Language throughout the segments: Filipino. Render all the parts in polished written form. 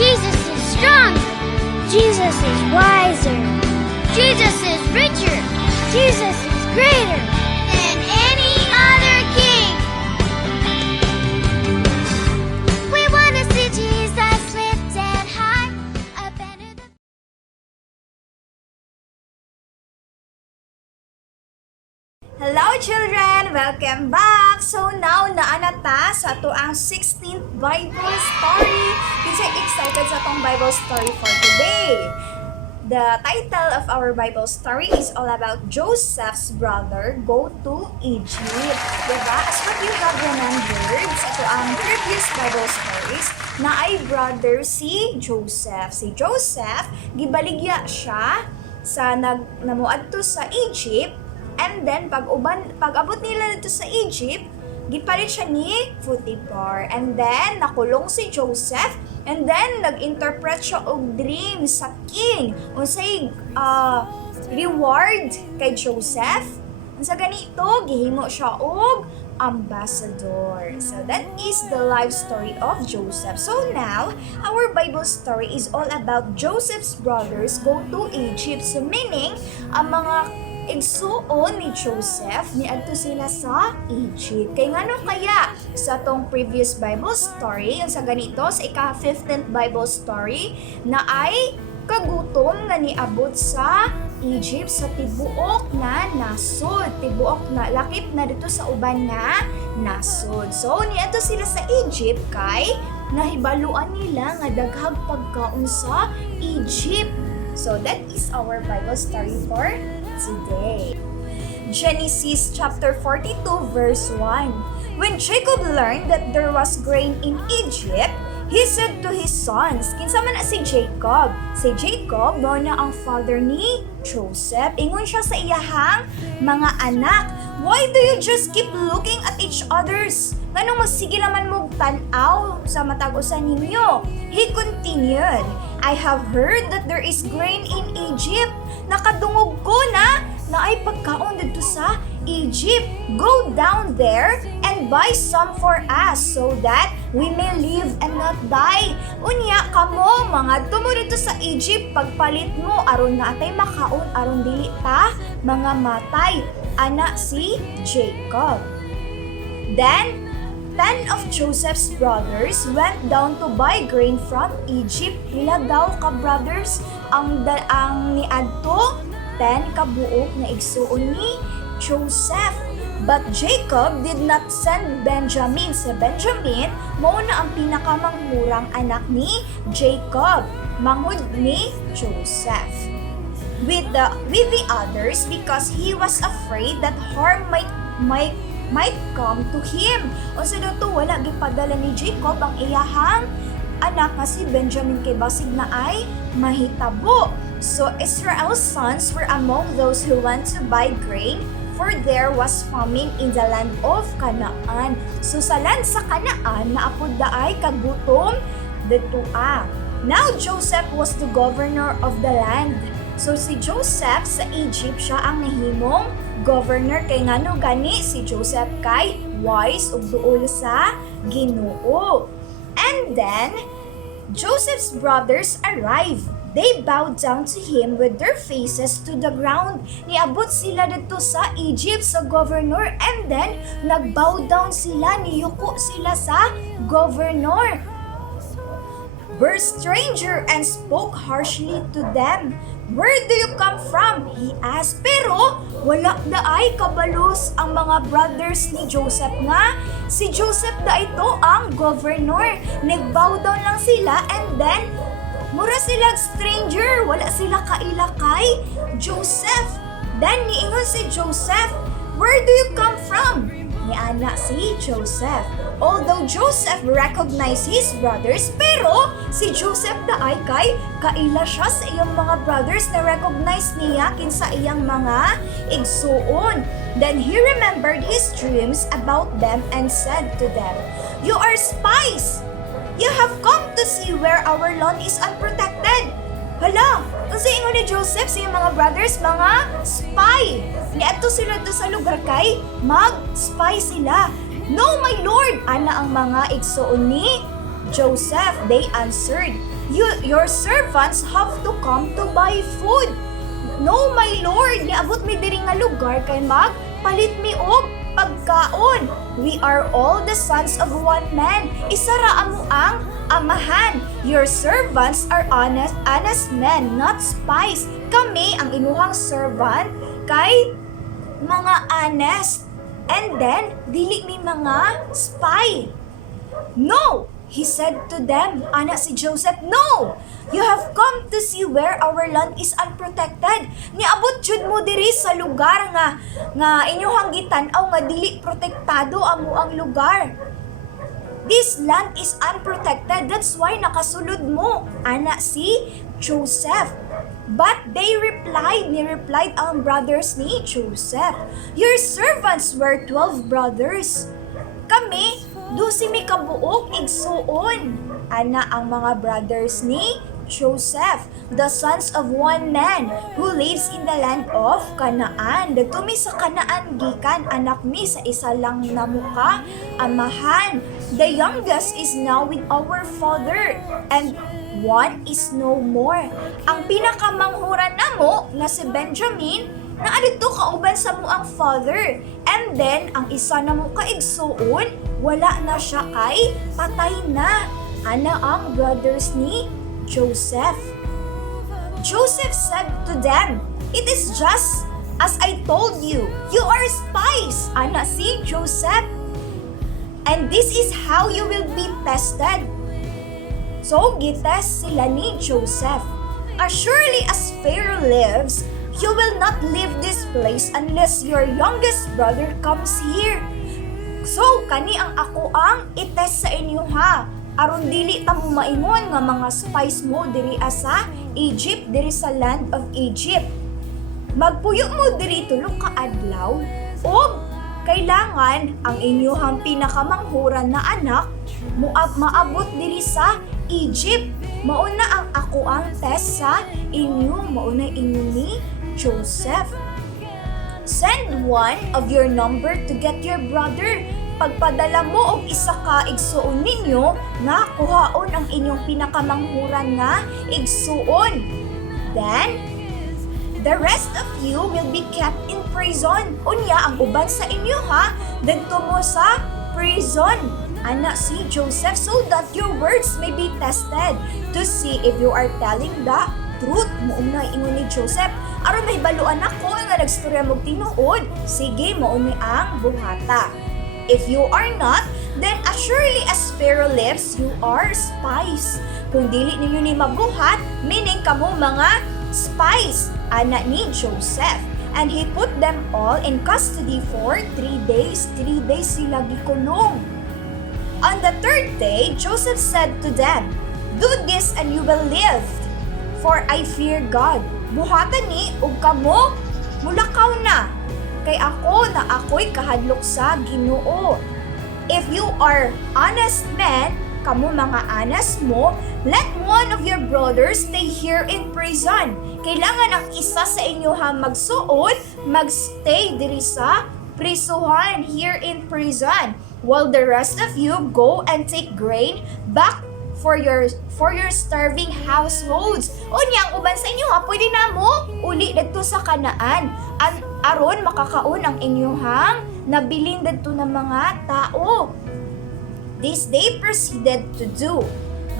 Jesus is stronger. Jesus is wiser. Jesus is richer. Jesus is greater than any other king. We want to see Jesus lifted high up into the... Hello children! Welcome back! So now, naanata sa ato ang 16th Bible story. Kinsay excited sa atong Bible story for today. The title of our Bible story is all about Joseph's brother go to Egypt. Diba? As what you have remembered sa ato ang previous Bible stories, na ay brother si Joseph. Si Joseph, gibaligya siya sa namuadto sa Egypt. And then, pag abot nila dito sa Egypt, gipalit siya ni Potiphar. And then, nakulong si Joseph. And then, nag-interpret siya og dream sa king. Unsay reward kay Joseph. Unsa ganito, gihimo siya og ambassador. So, that is the life story of Joseph. So, now, our Bible story is all about Joseph's brothers go to Egypt. So, meaning, ang mga igsuon ni Joseph, niadto sila sa Egypt. Kay ngano kaya sa tong previous Bible story, yung sa ganito, sa ika-15th Bible story, na ay kagutom nga niabot sa Egypt sa tibuok na nasod. Tibuok na, lakip na dito sa uban nga nasod. So, niadto sila sa Egypt kay nahibaluan nila nga daghang pagkaon sa Egypt. So, that is our Bible story for today. Genesis chapter 42 verse 1. When Jacob learned that there was grain in Egypt, he said to his sons, kinsa man na si Jacob? Si Jacob mao na ang father ni Joseph. Ingon siya sa iyahang mga anak, why do you just keep looking at each others? Nganong magsige naman mo tan-aw sa matag-usan ninyo? He continued, I have heard that there is grain in Egypt. Nakadungog ko na ay pagkaon dito sa Egypt. Go down there and buy some for us so that we may live and not die. Unya kamo mga tumo dito sa Egypt, pagpalit mo aron na atay makaon aron dili ta mga matay. Ana si Jacob. Then 10 of Joseph's brothers went down to buy grain from Egypt. Hila daw ka brothers ang niadto 10 ka buok na igsuon ni Joseph. But Jacob did not send Benjamin. Sa Benjamin, mao na ang pinakamangmurang anak ni Jacob, manghud ni Joseph. With the others because he was afraid that harm might come to him. O sa dato wala gipadala ni Jacob ang iyahang anak nga si Benjamin kay basig na ay mahitabo. So Israel's sons were among those who went to buy grain, for there was famine in the land of Canaan. So sa land sa Canaan, naapod daay kagutom ditoa. Now Joseph was the governor of the land. So si Joseph sa Egypt siya ang nahimong governor kay ngano gani si Joseph kay wise ug duol sa Ginoo. And then Joseph's brothers arrived. They bowed down to him with their faces to the ground. Niabot sila dito sa Egypt sa governor and then nagbow down sila, niyuko sila sa governor. Were stranger and spoke harshly to them. Where do you come from? He asked. Pero wala daay kabalos ang mga brothers ni Joseph nga. Si Joseph da ito ang governor. Nagbow down lang sila and then mura silang stranger. Wala sila kaila kay Joseph. Then niingon si Joseph, where do you come from? Niana si Joseph. Although Joseph recognized his brothers, pero si Joseph daay kay kaila siya sa iyang mga brothers na recognize niya kinsa iyang mga igsuon. Then he remembered his dreams about them and said to them, you are spies! You have come to see where our land is unprotected. Hala, unsa ingon ni Joseph sa iyang mga brothers, mga spy. Niadto sila to sa lugar kay mag-spy sila. No, my lord, ana ang mga igsuon ni Joseph, they answered, your servants have to come to buy food. No, my lord, niabot mi diri nga lugar kay magpalit mi og pagkaon. We are all the sons of one man. Isa ra amo ang amahan. Your servants are honest men, not spies. Kami ang imuhang servant kay mga honest. And then, dili mi mga spy. No! He said to them, ana si Joseph, no! You have come to see where our land is unprotected. Niabot jud mo diri sa lugar nga inyong gitan-aw nga dili protektado amo ang lugar. This land is unprotected. That's why nakasulod mo, ana si Joseph. But they replied ang brothers ni Joseph, your servants were 12 brothers. Kami, 12 mi kabuok igsuon. Ana ang mga brothers ni Joseph, the sons of one man who lives in the land of Canaan. Dagtumi sa Canaan gikan, anak mi sa isa lang na muka, amahan. The youngest is now with our father, and one is no more. Ang pinakamanghuran namo na si Benjamin, na adito kauban sa mo ang father. And then, ang isa na mo kaigsuon, wala na siya kay patay na. Ana ang brothers ni Joseph. Joseph said to them, it is just as I told you. You are spies. Ana si Joseph. And this is how you will be tested. So, gitest sila ni Joseph. As surely as Pharaoh lives, you will not leave this place unless your youngest brother comes here. So, kani ang ako ang itest sa inyo ha. Aron dili ta mo maingon nga mga spies mo diri sa Egypt, diri sa land of Egypt. Magpuyo mo diri tulo ka adlaw o kailangan ang inyong pinakamanghuran na anak maabot diri sa Egypt. Mauna ang ako ang test sa inyo, mauna inyo ni Joseph. Send one of your number to get your brother. Pagpadala mo og isa ka igsuon ninyo nga kuhaon ang inyong pinakamanghuran nga igsuon. Then, the rest of you will be kept in prison. Unya, ang uban sa inyo ha, dagto mo sa prison. Ana si Joseph, so that your words may be tested to see if you are telling the truth. Mauna ingon ni Joseph, aron may baluan ako nga nagstorya mo tinuod. Sige, mauni ang buhata. If you are not, then as surely as Pharaoh lives, you are spies. Kung dili ninyo ni mabuhat, meaning kamo mga spies. Ana ni Joseph. And he put them all in custody for 3 days. 3 days sila gikulong. On the 3rd day, Joseph said to them, do this and you will live, for I fear God. Buhatan ni ug kamo mulakaw na, kay ako na ako'y kahadlok sa Ginoo. If you are honest men, kamo mga honest mo, let one of your brothers stay here in prison. Kailangan ang isa sa inyo magsuot, magstay diri sa prisuhan, here in prison, while the rest of you go and take grain back for your starving households. Unya, ang uban sa inyo pwede na mo uli dito sa Kanaan. Aron makakaon ang inyong nabilin dito ng mga tao. This they proceeded to do.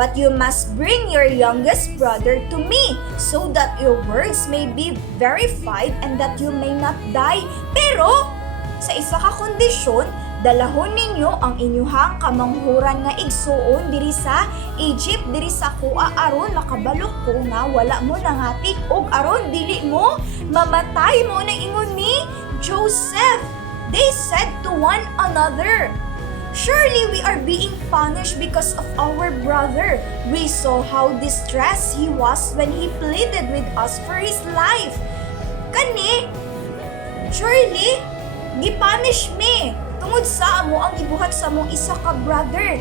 But you must bring your youngest brother to me, so that your words may be verified and that you may not die. Pero, sa isa ka kondisyon, dalahon ninyo ang inyuhang kamanghuran nga igsuon diri sa Egypt, diri sa kuha, aron makabalok ko nga wala mo nangatik og aron dili mo mamatay. Mo na ingon ni Joseph. They said to one another, surely we are being punished because of our brother. We saw how distressed he was when he pleaded with us for his life. Kani, surely gipunish me tungod sa amo ang gibuhat sa among isa ka brother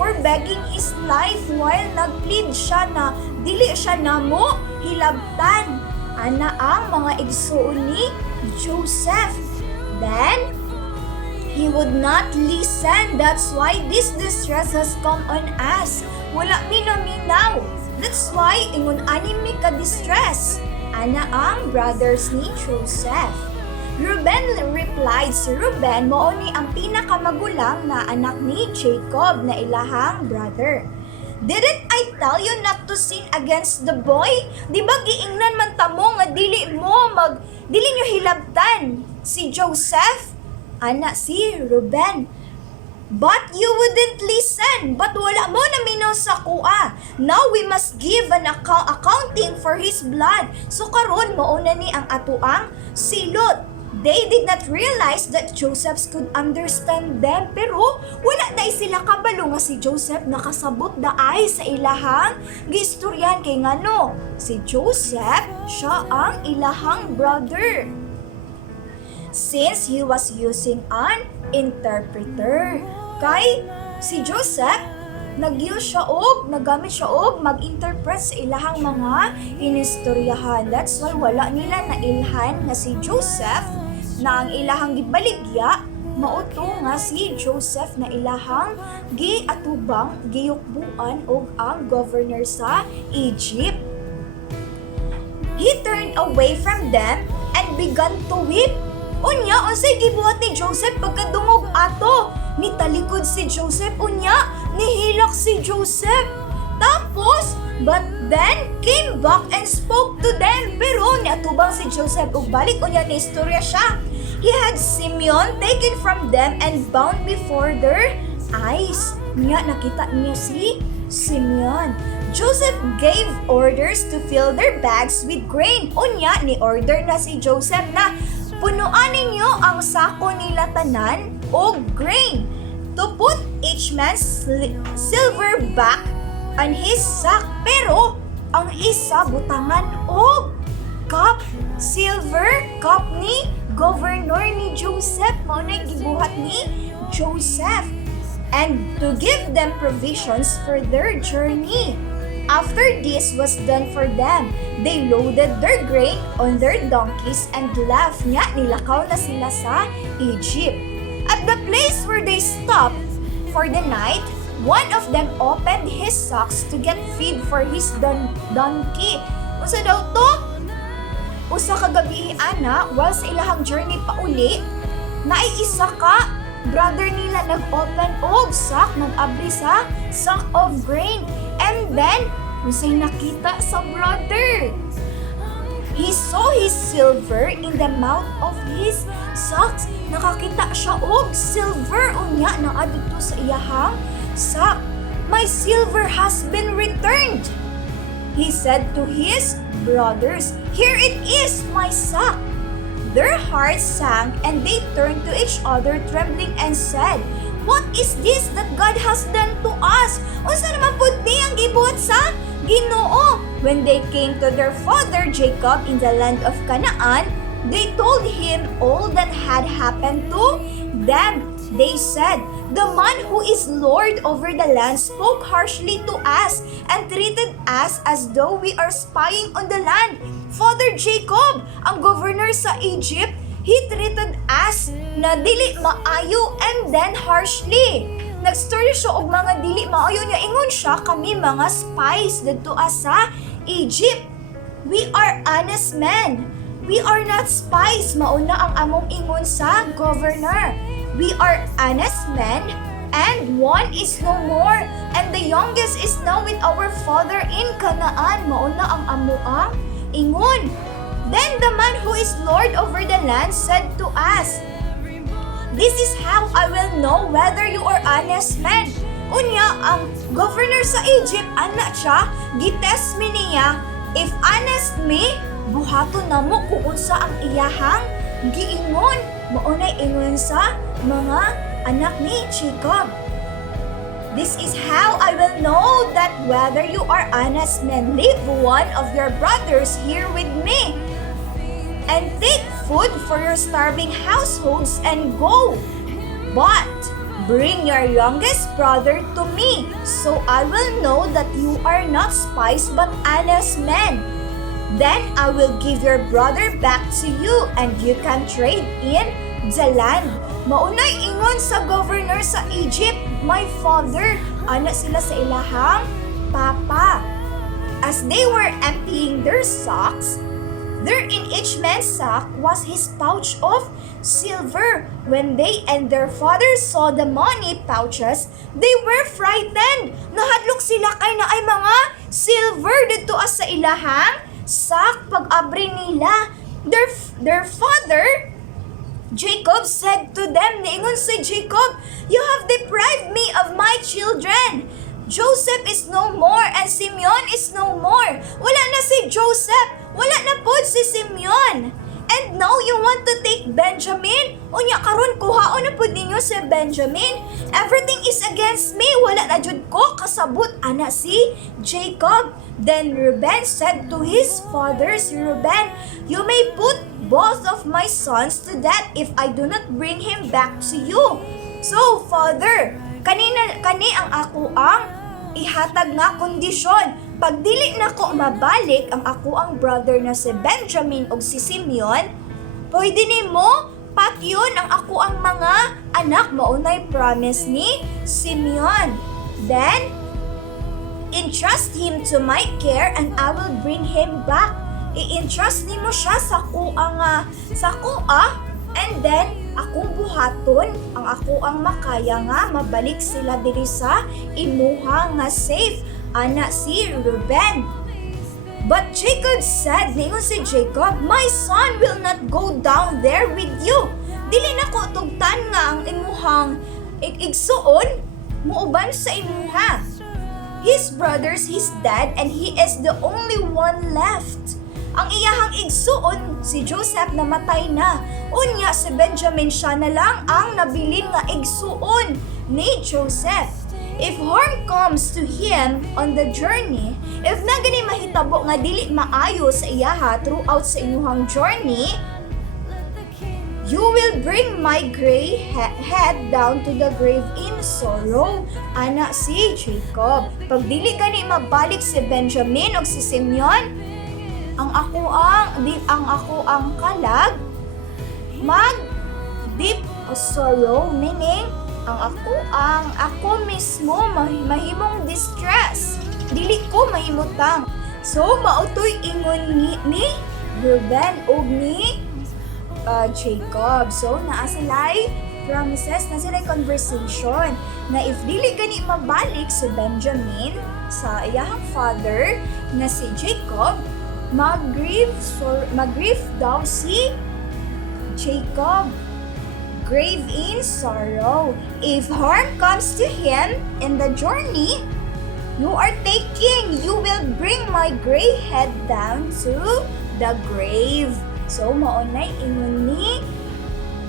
for begging his life while nagplead siya na dili siya namo hilabtan. Ana ang mga igsuon ni Joseph. Then He would not listen. That's why this distress has come on us. Wala minaminaw. That's why ingon anime ka distress. Ana ang brothers ni Joseph. Reuben replied, si Reuben mao ni ang pinakamagulang na anak ni Jacob na ilahang brother. Didn't I tell you not to sin against the boy? Di ba giingnan man tamo nga dili nyo hilabtan si Joseph? Ana si Reuben. But you wouldn't listen. But wala mo na minaw sa kuha. Now we must give an accounting for his blood. So karon mauna ni ang atuang silot. They did not realize that Joseph could understand them. Pero wala na sila kabalo nga si Joseph nakasabot daay sa ilahang gistoryan kay ngano. Si Joseph, siya ang ilahang brother. Since he was using an interpreter. Kay si Joseph, nagamit siya og mag-interpret sa ilahang mga inistoryahan. That's why wala nila nailhan nga si Joseph na ang ilahang gibaligya, mauto nga si Joseph na ilahang giatubang, giyukbuan og ang governor sa Egypt. He turned away from them and began to weep. Unya, unsay gibuhat ni Joseph pagkadungog ato? Nitalikod si Joseph, unya, nihilak si Joseph. Tapos, but then came back and spoke to them. Pero niatubang si Joseph ug balik unya ni istorya siya. He had Simeon taken from them and bound before their eyes. Nya nakita niya si Simeon. Joseph gave orders to fill their bags with grain. Unya ni order na si Joseph na punuan ninyo ang sako nila tanan o grain, to put each man's silver back on his sack. Pero ang isa butangan og cup, silver cup ni governor ni Joseph, mao na gibuhat ni Joseph, and to give them provisions for their journey. After this was done for them, they loaded their grain on their donkeys and left. Nya nilakaw na sila sa Egypt. At the place where they stopped for the night, one of them opened his socks to get feed for his donkey. Usa daw to? Usa ka gabi ana, while sa ilahang journey pa uli, isa ka brother nila nag-open og sack, nag-abri sa sack of grain. And then, usay nakita sa brother. He saw his silver in the mouth of his socks. Nakakita siya og silver unya na adto sa iyahang sack. My silver has been returned. He said to his brothers, here it is, my sack. Their hearts sank and they turned to each other trembling and said, what is this that God has done to us? Unsa naman pud ni ang gibuhat sa Ginoo? When they came to their father Jacob in the land of Canaan, they told him all that had happened to them. They said, the man who is Lord over the land spoke harshly to us and treated us as though we are spying on the land. Father Jacob, ang governor sa Egypt, he treated us na dili maayo and then harshly. Nag-story siya og mga dili maayo niya. Ingon siya, kami mga spies dito sa Egypt. We are honest men. We are not spies. Mauna ang among ingon sa governor. We are honest men and one is no more. And the youngest is now with our father in Canaan. Mauna ang amuang ingon. Then the man who is Lord over the land said to us, this is how I will know whether you are honest men. Unya, ang governor sa Egypt, anak siya, gitest mi niya, if honest me, buhato na mo kung unsa ang iyahang giingon. Maunay ingon sa mga anak ni Jacob. This is how I will know that whether you are honest men. Leave one of your brothers here with me, and take food for your starving households and go. But bring your youngest brother to me, so I will know that you are not spies but honest men. Then I will give your brother back to you, and you can trade in the land. Maunay ingon sa governor sa Egypt, "My father," ana sila sa ilahang papa. As they were emptying their sacks, there in each man's sack was his pouch of silver. When they and their father saw the money pouches, they were frightened. Nahadlok sila kay na ay mga silver dito sa ilahang sack pag-abri nila. Their father Jacob said to them, niingon si Jacob, "You have deprived me of my children. Joseph is no more and Simeon is no more." Wala na si Joseph, wala na po si Simeon. And now you want to take Benjamin? Unya karon kuhaon na pud ninyo si Benjamin. Everything is against me. Wala na jud ko kasabot ana si Jacob. Then Reuben said to his father, si Reuben, "You may put both of my sons to death if I do not bring him back to you." So, father, kani ang ako ang ihatag nga kondisyon. Pag dili na ko mabalik ang ako ang brother na si Benjamin o si Simeon, pwede nimo patyon ang ako ang mga anak. Maunay promise ni Simeon. Then, entrust him to my care and I will bring him back. I-entrust nimo siya sa kuha and then akong buhaton ang ako ang makaya nga mabalik sila diri sa imuha nga safe, ana si Reuben. But Jacob said, ningon si Jacob, "My son will not go down there with you." Dili na ko tugtan nga ang imuhang igsuon muuban sa imuha. His brothers, he's dead and he is the only one left. Ang iyahang igsuon, si Joseph namatay na. Unya si Benjamin siya na lang ang nabilin nga igsuon ni Joseph. If harm comes to him on the journey, if na gani mahitabo nga dili maayo sa iyaha throughout sa inyong journey, you will bring my gray head down to the grave in sorrow, ana si Jacob. Pag dili gani mabalik si Benjamin o si Simeon, ang ako ang kalag mag deep sorrow, meaning ako mismo mahimong distress, dili ko mahimutang. So mautoy ingon ni Reuben o ni Jacob. So naa sila'y promises, na sila'y conversation na if dili gani mabalik si Benjamin sa iyahang father na si Jacob, mag-grieve daw si Jacob, grave in sorrow. If harm comes to him in the journey you are taking, you will bring my gray head down to the grave. So maunay ingon ni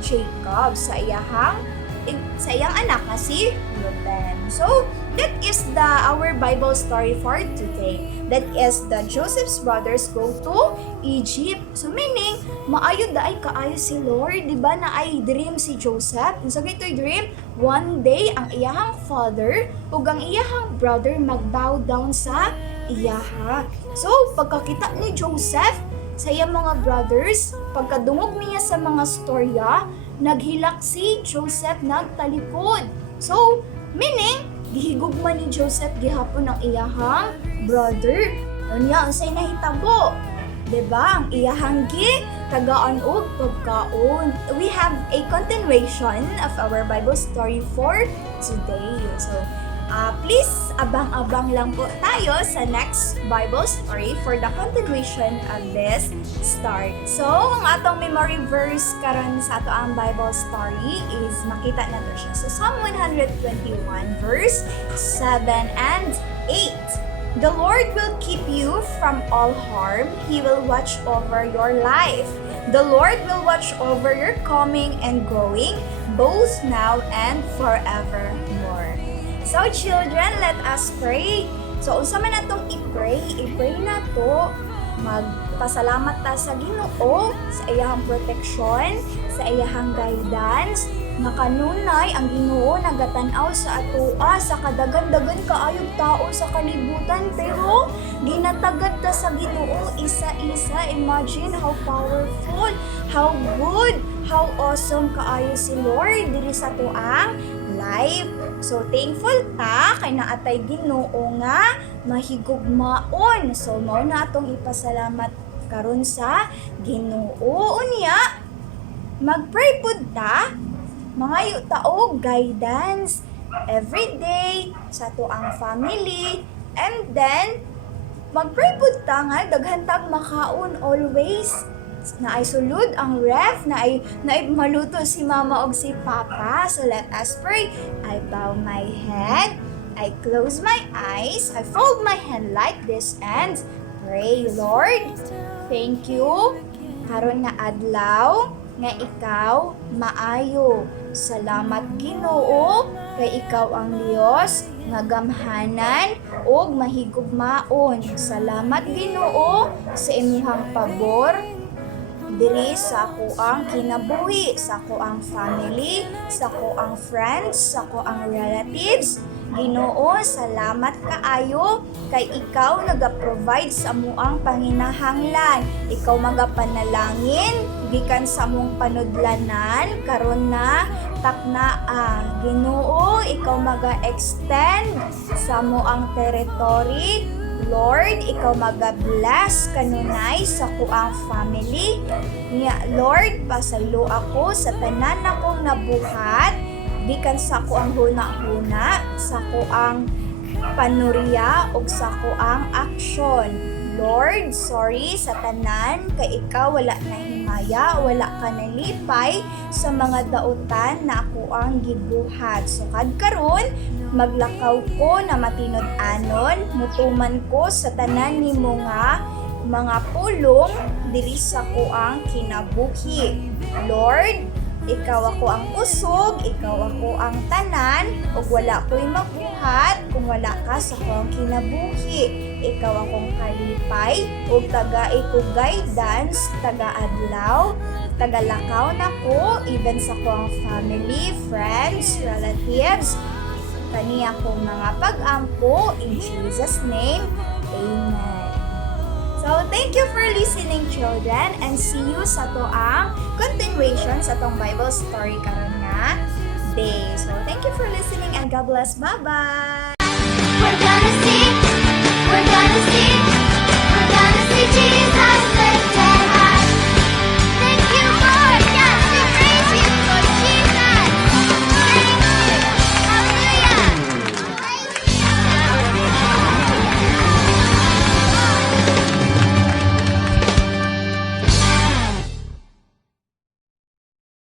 Jacob sa iyang anak na si Reuben. So that is our Bible story for today. That is the Joseph's brothers go to Egypt. So meaning, maayo da ay kaayo si Lord, di ba, na ay dream si Joseph. And so gito'y dream, one day ang iyahang father ug ang iyahang brother magbow down sa iyaha. So pagkakita ni Joseph sa iyang mga brothers, pagkadungog niya sa mga storya, naghilak si Joseph nagtalikod. So meaning, gihigugma ni Joseph gihapon ang iyahang brother. Unya unsay nahitabo? Diba? Ang iyahang tagaan og pagkaon. We have a continuation of our Bible story for today. So, please abang-abang lang po tayo sa next Bible story for the continuation of this story. So, ang atong memory verse karon sa ato ang Bible story is makita nato siya sa Psalm 121 verse 7 and 8. The Lord will keep you from all harm. He will watch over your life. The Lord will watch over your coming and going, both now and forevermore. So children, let us pray. So unsa man natong i-pray na to, magpasalamat ta sa Ginoo sa iyang protection, sa iyang guidance, nga kanunay ang Ginoo nagatan-aw sa atoa sa kadagan-dagan kaayog tao sa kalibutan, pero ginatagad ta sa Ginoo isa-isa. Imagine how powerful, how good, how awesome kaayo si Lord diri sa tuang life. So thankful ta kay naatay Ginoo nga mahigugmaon. So mao na atong ipasalamat karon sa Ginoo. Unya, mag-pray pud ta, mga taog guidance every day sa tuang family, and then mag-pray pud ta nga daghan tag makaon always, na ay sulod ang ref, na ay maluto si mama og si papa. So let us pray. I bow my head, I close my eyes, I fold my hand like this and pray. Lord, thank you karon nga adlaw nga ikaw maayo. Salamat Ginoo kay ikaw ang Dios nga gamhanan ug mahigugmaon. Salamat Ginoo sa imong pabor diri sa akoang kinabuhi, sa akoang family, sa akoang friends, sa akoang relatives. Ginoo, salamat kaayo kay ikaw naga-provide sa amuang panginahanglan. Ikaw magapanalangin gikan sa among panudlanan karon na taknaa. Ginoo, ikaw maga-extend sa amuang territory. Lord, ikaw maga-bless kanunay sa kuang family. Lord, pasaylo ako sa tanan akong nabuhat, gikan sa kuang huna-huna, sa kuang panuriya ug sa kuang aksyon. Lord, sorry sa tanan kay ikaw wala na himaya, wala ka nalipay sa mga dautan na ako ang gibuhat. So karon maglakaw ko na matinod-anon, mutuman ko sa tanan nimo nga mga pulong diri sa kuang kinabuhi. Lord, ikaw ako ang kusog, ikaw ako ang tanan, ug wala ko'y mabuhat kung wala ka sa akong kinabuhi. Ikaw akong kalipay, ug taga ko guidance, taga-adlaw, tagalakaw na ko, even sa akong family, friends, relatives, kaniya kong mga pag-ampo, in Jesus' name, Amen. So, thank you for listening, children, and see you sa toang continuation sa tong Bible story karon nga day. So, thank you for listening and God bless. Bye-bye! We're gonna